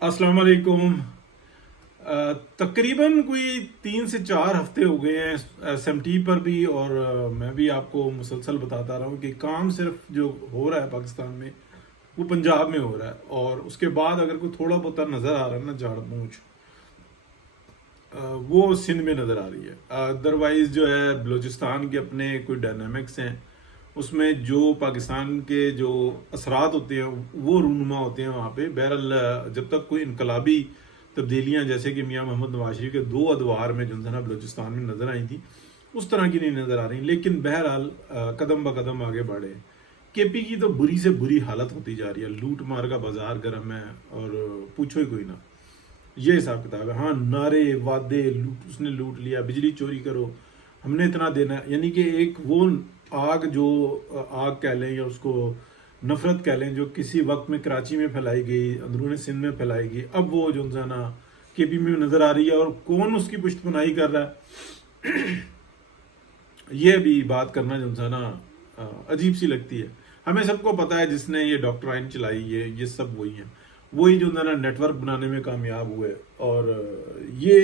अस्सलाम वालेकुम। तकरीबन कोई 3 से 4 हफ्ते हो गए हैं एसएमटी पर भी, और मैं भी आपको मुसलसल बताता रहा हूँ कि काम सिर्फ जो हो रहा है पाकिस्तान में वो पंजाब में हो रहा है, और उसके बाद अगर कोई थोड़ा बहुत नज़र आ रहा है ना झाड़ पूंछ, वो सिंध में नज़र आ रही है। अदरवाइज जो है बलूचिस्तान के अपने कोई डायनामिक्स हैं, उसमें जो पाकिस्तान के जो असरात होते हैं वो रूनुमा होते हैं वहाँ पे। बहरहाल जब तक कोई इनकलाबी तब्दीलियाँ जैसे कि मियाँ मोहम्मद नवाज शरीफ के 2 अदवार में जो है ना बलूचिस्तान में नज़र आई थी, उस तरह की नहीं नज़र आ रही। लेकिन बहरहाल कदम ब कदम आगे बढ़े। केपी की तो बुरी से बुरी हालत होती जा रही है, लूट मार का बाजार गर्म है, और पूछो ही कोई ना। ये हिसाब किताब है। हाँ, नारे वादे, लूट, उसने लूट लिया, बिजली चोरी करो, हमने इतना देना है, यानी कि एक वो आग जो आग कह लें या उसको नफरत कह लें जो किसी वक्त में कराची में फैलाई गई, अंदरून सिंध में फैलाई गई, अब वो जो है ना केपी में नज़र आ रही है। और कौन उसकी पुष्टपनाही कर रहा है ये भी बात करना जो है ना अजीब सी लगती है। हमें सबको पता है जिसने ये डॉक्ट्राइन चलाई है, ये सब वही हैं, वही जो है ना नेटवर्क बनाने में कामयाब हुए। और ये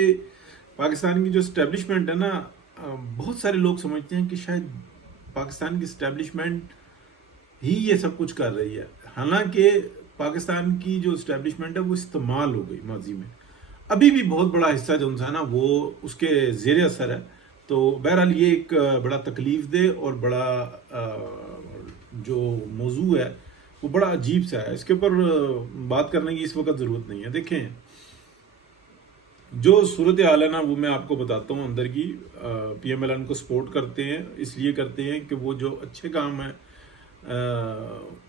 पाकिस्तान की जो स्टैब्लिशमेंट है ना, बहुत सारे लोग समझते हैं कि शायद पाकिस्तान की स्टैब्लिशमेंट ही ये सब कुछ कर रही है। हालांकि पाकिस्तान की जो स्टैब्लिशमेंट है वो इस्तेमाल हो गई माजी में, अभी भी बहुत बड़ा हिस्सा जो है ना वो उसके जेर असर है। तो बहरहाल ये एक बड़ा तकलीफ दे और बड़ा जो मौजू है वो बड़ा अजीब सा है। इसके ऊपर बात करने की इस वक्त ज़रूरत नहीं है। देखें, जो सूरत हाल है ना वो मैं आपको बताता हूँ अंदर की। पीएमएलएन को सपोर्ट करते हैं, इसलिए करते हैं कि वो जो अच्छे काम हैं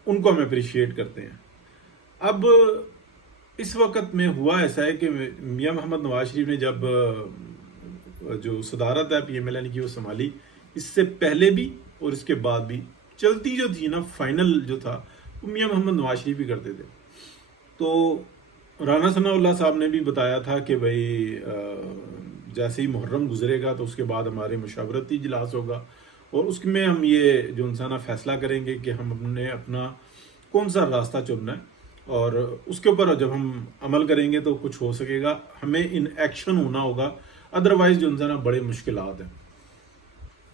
उनको हम अप्रिशिएट करते हैं। अब इस वक्त में हुआ ऐसा है कि मियाँ मोहम्मद नवाज शरीफ ने जब जो सदारत है पीएमएलएन की वो संभाली, इससे पहले भी और इसके बाद भी चलती जो थी ना, फाइनल जो था वो मियाँ मोहम्मद नवाज शरीफ ही करते थे। तो राना सनाउल्लाह साहब ने भी बताया था कि भाई जैसे ही मुहर्रम गुजरेगा तो उसके बाद हमारे मशावरती इजलास होगा, और उसमें हम ये जो इंसाना फैसला करेंगे कि हम अपने अपना कौन सा रास्ता चुनना है, और उसके ऊपर जब हम अमल करेंगे तो कुछ हो सकेगा। हमें इन एक्शन होना होगा, अदरवाइज जो इंसाना बड़े मुश्किलात हैं।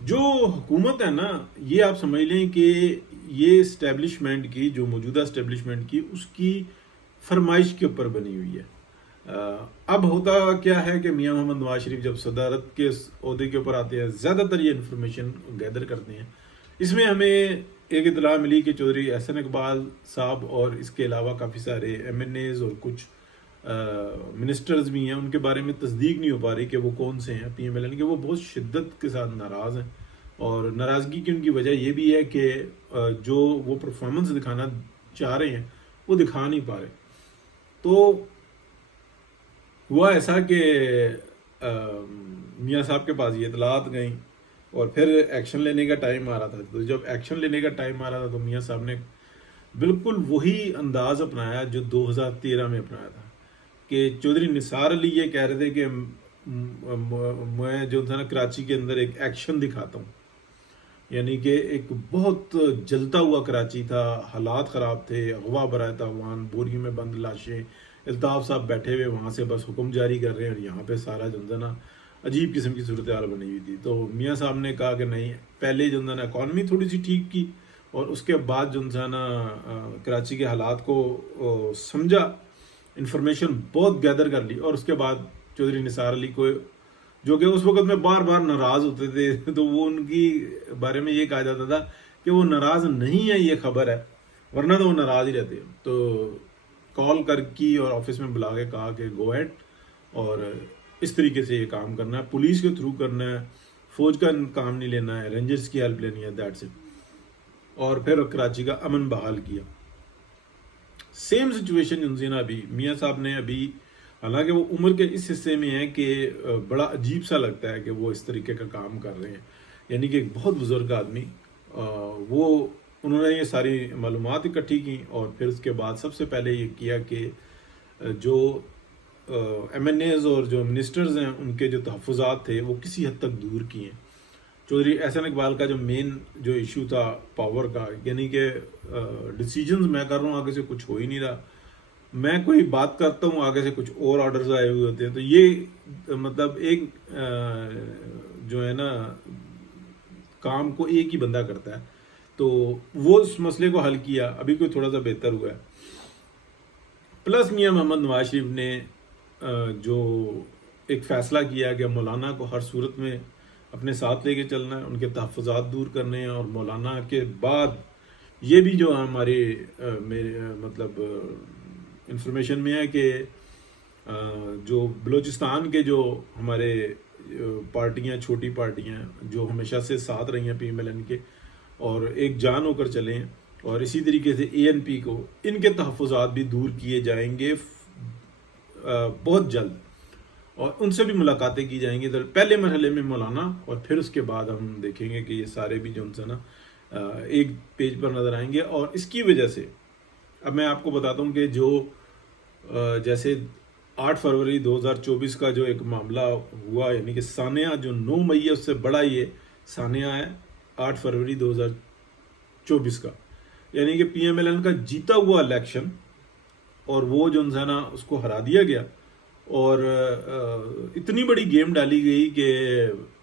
जो हुकूमत है ना, ये आप समझ लें कि ये इस्टेब्लिशमेंट की, जो मौजूदा इस्टेब्लिशमेंट की, उसकी फरमाइश के ऊपर बनी हुई है। अब होता क्या है कि मियाँ मोहम्मद नवाज शरीफ जब सदारत के अहदे के ऊपर आते हैं, ज़्यादातर ये इन्फॉर्मेशन गैदर करते हैं। इसमें हमें एक इतला मिली कि चौधरी एहसन इकबाल साहब और इसके अलावा काफ़ी सारे एमएनएज और कुछ मिनिस्टर्स भी हैं, उनके बारे में तस्दीक नहीं हो पा रही कि वो कौन से हैं पीएमएलएन के। वो बहुत शिद्दत के साथ नाराज़ हैं, और नाराज़गी की उनकी वजह ये भी है कि जो वो परफॉर्मेंस दिखाना चाह रहे हैं वो दिखा नहीं पा रहे। तो हुआ ऐसा कि मियाँ साहब के पास ये इतलात गई, और फिर एक्शन लेने का टाइम आ रहा था। तो जब एक्शन लेने का टाइम आ रहा था तो मियाँ साहब ने बिल्कुल वही अंदाज अपनाया जो 2013 में अपनाया था, कि चौधरी निसार अली ये कह रहे थे कि मैं जो था ना कराची के अंदर एक एक्शन दिखाता हूँ, यानी कि एक बहुत जलता हुआ कराची था, हालात ख़राब थे, अगवा बराए तावान, बोरियों में बंद लाशें, अल्ताफ़ साहब बैठे हुए वहाँ से बस हुक्म जारी कर रहे हैं, और यहाँ पे सारा जो है ना अजीब किस्म की सूरत हाल बनी हुई थी। तो मियाँ साहब ने कहा कि नहीं, पहले जो है ना इकॉनमी थोड़ी सी ठीक की, और उसके बाद जो है ना कराची के हालात को समझा, इंफॉर्मेशन बहुत गैदर कर ली, और उसके बाद चौधरी निसार अली को, जो कि उस वक्त में बार बार नाराज़ होते थे तो वो उनकी बारे में ये कहा जाता था कि वो नाराज़ नहीं है, ये खबर है, वरना तो वो नाराज़ ही रहते। तो कॉल कर की और ऑफिस में बुला के कहा कि गो हेड, और इस तरीके से ये काम करना है, पुलिस के थ्रू करना है, फौज का काम नहीं लेना है, रेंजर्स की हेल्प लेनी है, दैट्स इट। और फिर कराची का अमन बहाल किया। सेम सिचुएशन उनसे ना अभी मियाँ साहब ने अभी, हालांकि वो उम्र के इस हिस्से में है कि बड़ा अजीब सा लगता है कि वो इस तरीके का काम कर रहे हैं, यानी कि एक बहुत बुजुर्ग आदमी, वो उन्होंने ये सारी मालूमात इकट्ठी की, और फिर उसके बाद सबसे पहले ये किया कि जो एमएनएज और जो मिनिस्टर्स हैं उनके जो तहफ़्फ़ुज़ात थे वो किसी हद तक दूर किए। चौधरी एहसन इकबाल का जो मेन जो इशू था पावर का, यानी कि डिसीजंस मैं कर रहा हूँ, आगे से कुछ हो ही नहीं रहा, میں کوئی بات کرتا ہوں آگے سے کچھ اور آرڈرز آئے ہوئے ہوتے ہیں. تو یہ مطلب ایک جو ہے نا کام کو ایک ہی بندہ کرتا ہے. تو وہ اس مسئلے کو حل کیا, ابھی کوئی تھوڑا سا بہتر ہوا ہے. پلس میاں محمد نواز شریف نے جو ایک فیصلہ کیا کہ مولانا کو ہر صورت میں اپنے ساتھ لے کے چلنا ہے, ان کے تحفظات دور کرنے ہیں, اور مولانا کے بعد یہ بھی جو ہمارے میرے مطلب انفارمیشن میں ہے کہ جو بلوچستان کے جو ہمارے پارٹیاں, چھوٹی پارٹیاں جو ہمیشہ سے ساتھ رہی ہیں پی ایم ایل این کے, اور ایک جان ہو کر چلیں, اور اسی طریقے سے اے این پی کو, ان کے تحفظات بھی دور کیے جائیں گے بہت جلد, اور ان سے بھی ملاقاتیں کی جائیں گی. پہلے مرحلے میں مولانا, اور پھر اس کے بعد ہم دیکھیں گے کہ یہ سارے بھی جو ان سے نا ایک پیج پر نظر آئیں گے. اور اس کی وجہ سے اب میں آپ کو بتاتا ہوں کہ جو جیسے 8 فروری 2024 کا جو ایک معاملہ ہوا, یعنی کہ سانحہ جو 9 مئی ہے اس سے بڑا یہ سانحہ ہے 8 فروری 2024 کا, یعنی کہ پی ایم ایل این کا جیتا ہوا الیکشن, اور وہ جو ہے نا اس کو ہرا دیا گیا, اور اتنی بڑی گیم ڈالی گئی کہ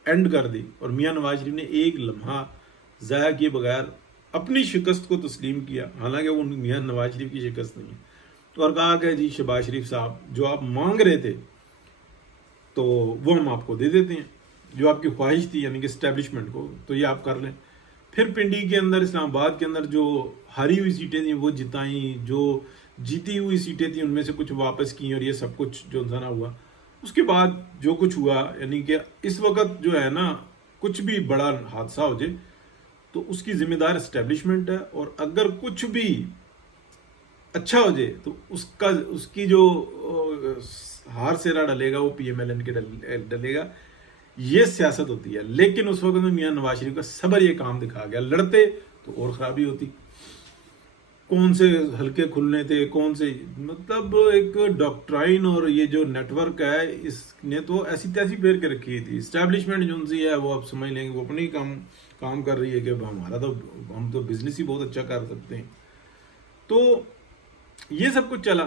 اینڈ کر دی, اور میاں نواز شریف نے ایک لمحہ ضائع کیے بغیر اپنی شکست کو تسلیم کیا, حالانکہ وہ میاں نواز شریف کی شکست نہیں ہے, اور کہا کہ جی شہباز شریف صاحب جو آپ مانگ رہے تھے تو وہ ہم آپ کو دے دیتے ہیں, جو آپ کی خواہش تھی یعنی کہ اسٹیبلشمنٹ کو, تو یہ آپ کر لیں. پھر پنڈی کے اندر, اسلام آباد کے اندر جو ہاری ہوئی سیٹیں تھیں وہ جتائیں, جو جیتی ہوئی سیٹیں تھیں ان میں سے کچھ واپس کی, اور یہ سب کچھ جو نہ ہوا. اس کے بعد جو کچھ ہوا, یعنی کہ اس وقت جو ہے نا کچھ بھی بڑا حادثہ ہو جائے تو اس کی ذمہ دار اسٹیبلشمنٹ ہے, اور اگر کچھ بھی اچھا ہو جائے تو اس کی جو ہار سیرا ڈلے گا وہ پی ایم ایل این کے ڈلے گا. یہ سیاست ہوتی ہے. لیکن اس وقت میں میاں نواز شریف کا صبر یہ کام دکھا گیا, لڑتے تو اور خرابی ہوتی. کون سے ہلکے کھلنے تھے, کون سے, مطلب ایک ڈاکٹرائن اور یہ جو نیٹ ورک ہے اس نے تو ایسی تیسی پھیر کے رکھی تھی. اسٹیبلشمنٹ جو ان سے ہے وہ آپ سمجھ لیں گے وہ اپنے ہی کام کر رہی ہے کہ ہم تو بزنس ہی بہت اچھا کر سکتے ہیں. تو یہ سب کچھ چلا,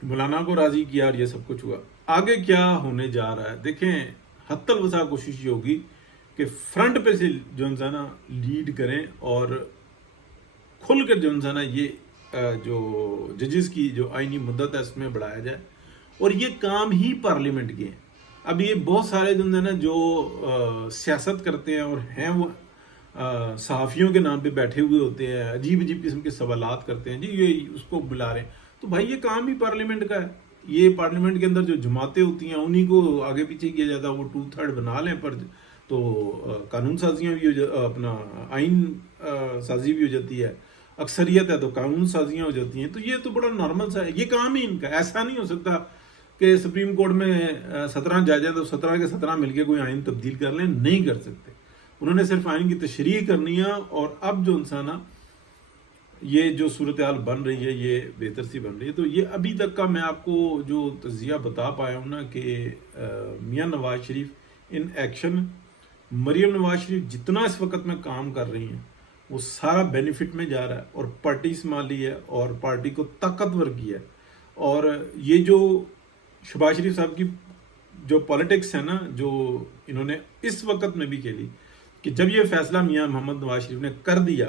مولانا کو راضی کیا, اور یہ سب کچھ ہوا. آگے کیا ہونے جا رہا ہے دیکھیں. حتی الوسع کوشش یہ ہوگی کہ فرنٹ پہ سے جو ہے نا لیڈ کریں, اور کھل کر جو ہے نا یہ جو ججز کی جو آئینی مدت ہے اس میں بڑھایا جائے. اور یہ کام ہی پارلیمنٹ کے ہیں. اب یہ بہت سارے جو ہے نا جو سیاست کرتے ہیں اور ہیں وہ صحافیوں کے نام پہ بیٹھے ہوئے ہوتے ہیں, عجیب عجیب قسم کے سوالات کرتے ہیں, جی یہ اس کو بلا رہے ہیں. تو بھائی یہ کام ہی پارلیمنٹ کا ہے. یہ پارلیمنٹ کے اندر جو جماعتیں ہوتی ہیں انہی کو آگے پیچھے کیا جاتا ہے. وہ 2/3 بنا لیں پر تو قانون سازیاں بھی اپنا آئین سازی بھی ہو جاتی ہے, اکثریت ہے تو قانون سازیاں ہو جاتی ہیں. تو یہ تو بڑا نارمل سا ہے, یہ کام ہی ان کا. ایسا نہیں ہو سکتا کہ سپریم کورٹ میں 17 جج ہیں تو 17 کے 17 مل کے کوئی آئین تبدیل کر لیں, نہیں کر سکتے. انہوں نے صرف آئین کی تشریح کرنی ہے. اور اب جو انسان یہ جو صورتحال بن رہی ہے یہ بہتر سی بن رہی ہے. تو یہ ابھی تک کا میں آپ کو جو تجزیہ بتا پایا ہوں نا کہ میاں نواز شریف ان ایکشن, مریم نواز شریف جتنا اس وقت میں کام کر رہی ہیں وہ سارا بینیفٹ میں جا رہا ہے, اور پارٹی سنبھالی ہے اور پارٹی کو طاقتور کیا ہے. اور یہ جو شہباز شریف صاحب کی جو پالیٹکس ہے نا جو انہوں نے اس وقت میں بھی کھیلی, کہ جب یہ فیصلہ میاں محمد نواز شریف نے کر دیا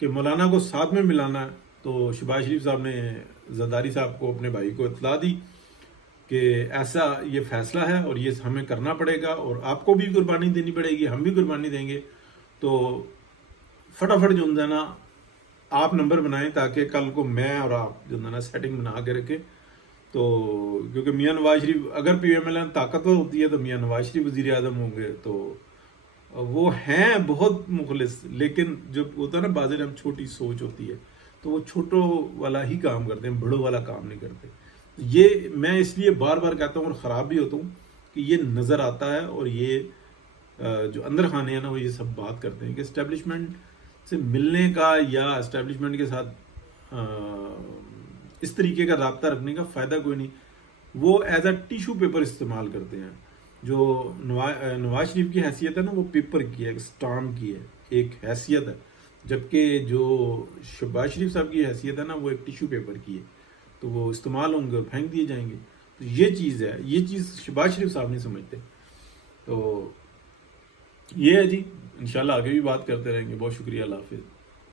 کہ مولانا کو ساتھ میں ملانا ہے, تو شہباز شریف صاحب نے زرداری صاحب کو, اپنے بھائی کو اطلاع دی کہ ایسا یہ فیصلہ ہے اور یہ ہمیں کرنا پڑے گا, اور آپ کو بھی قربانی دینی پڑے گی, ہم بھی قربانی دیں گے. تو فٹافٹ جو ہے نا آپ نمبر بنائیں تاکہ کل کو میں اور آپ جو ہے نا سیٹنگ بنا کے رکھیں. تو کیونکہ میاں نواز شریف اگر پی ایم ایل این طاقتور ہوتی ہے تو میاں نواز شریف وزیر اعظم ہوں گے. تو وہ ہیں بہت مخلص, لیکن جب ہوتا ہے نا بازار ہم چھوٹی سوچ ہوتی ہے تو وہ چھوٹوں والا ہی کام کرتے ہیں, بڑوں والا کام نہیں کرتے. یہ میں اس لیے بار بار کہتا ہوں اور خراب بھی ہوتا ہوں کہ یہ نظر آتا ہے, اور یہ جو اندر خانے ہیں نا وہ یہ سب بات کرتے ہیں کہ اسٹیبلشمنٹ سے ملنے کا یا اسٹیبلشمنٹ کے ساتھ اس طریقے کا رابطہ رکھنے کا فائدہ کوئی نہیں. وہ ایز اے ٹیشو پیپر استعمال کرتے ہیں. جو نواز شریف کی حیثیت ہے نا وہ پیپر کی ہے, ایک سٹام کی ہے, ایک حیثیت ہے, جبکہ جو شہباز شریف صاحب کی حیثیت ہے نا وہ ایک ٹیشو پیپر کی ہے. تو وہ استعمال ہوں گے اور پھینک دیے جائیں گے. تو یہ چیز ہے, یہ چیز شہباز شریف صاحب نہیں سمجھتے. تو یہ ہے جی, انشاءاللہ آگے بھی بات کرتے رہیں گے. بہت شکریہ, اللہ حافظ.